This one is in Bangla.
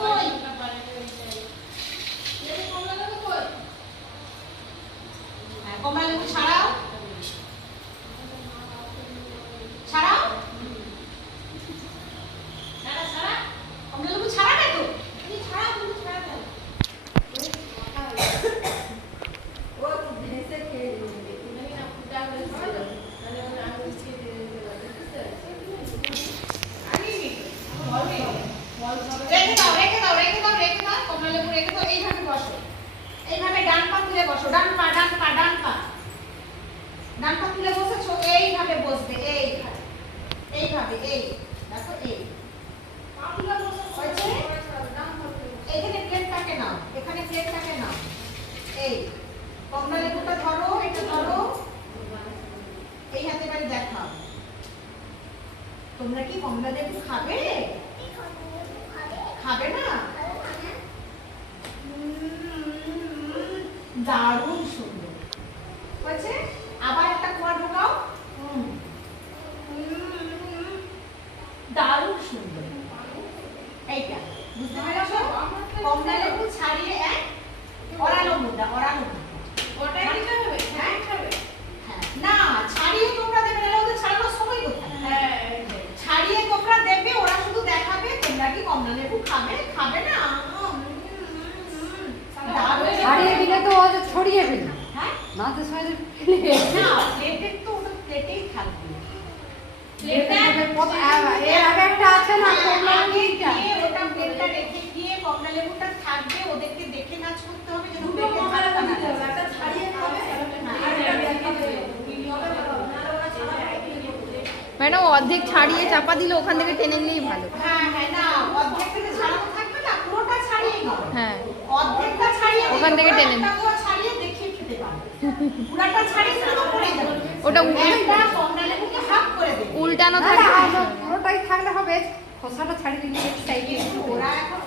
কই? হ্যাঁ, কমলা লেবু ছাড়াও। ছাড়াও। ছাড়া। কমলা লেবু ছাড়াবে তো? ছাড়া তুমি ছাড়া দাও। ও তো ভেসে খেয়ে দিবে। তুমি না ফুটা করে ছাড়া দাও। তাহলে ওর আঙুল ছিঁড়ে দিতে পারবে। রেখে দাও কমলা লেবু রেখে দাও। এইভাবে বসো, এইভাবে ডান পা তুলে বসো। ডান পা তুলে বসেছো, এইভাবে বসবে। এইভাবে এই দেখো, এই এখানে প্লেটটাকে নাও, এই কমলা লেবুটা ধরো, এটা ধরো, এই হাতে বাড়ি দেখাও। তোমরা কি কমলা লেবু খাবে? খাবে না? দারুণ সুন্দর হয়েছে। আবার একটা কোয়া ঢোকাও। দারুণ সুন্দর। এইটা বুঝতে পেরেছো? কমলা লেবু ছাড়িয়ে ওরালো মুদ্রা। ওটাই দিতে হবে? হ্যাঁ, না ছাড়িয়ে তোমরা দেবে না, ওদের ছাড়ানোর সময় কোথায়? হ্যাঁ, ছাড়িয়ে তোমরা দেবে, ওরা শুধু দেখাবে তোমরা কি কমলা লেবু খাবে না। ছাড়িয়ে দিলে তো ও ছড়িয়ে ফেলে। হ্যাঁ, না তো ছড়িয়ে ফেলে না প্লেটে তো ওটা প্লেটেই থাকবে। এর আগে একটা আছে না কমলা লেবুটা, ওটা প্লেটটা রেখে গিয়ে কমলা লেবুটা থাকবে, ওদেরকে দেখে নাচ করতে হবে যেন প্লেটে থাকবে। একটা ছাড়িয়ে খাবে ম্যাডাম অর্ধেক ছাড়িয়ে চাপা দিলে ওখান থেকে টেনে নিলেই ভালো। হ্যাঁ, না অর্ধেক থেকে ছাড়ানো থাকবে না, পুরোটা ছাড়িয়ে নাও। হ্যাঁ, অর্ধেকটা ছাড়িয়ে ওখান থেকে টেনে নিও, ছাড়িয়ে দেখিয়ে খেতে পারবে। পুরোটা ছাড়িয়ে পুরো পড়ে যাবে। ওটা একটা কমলা লেবুকে হাফ করে দেবে। উল্টানো থাকে। পুরোটাই থাকলে হবে, খোসাটা ছাড়িয়ে দিলে সাইডে ওরা এখন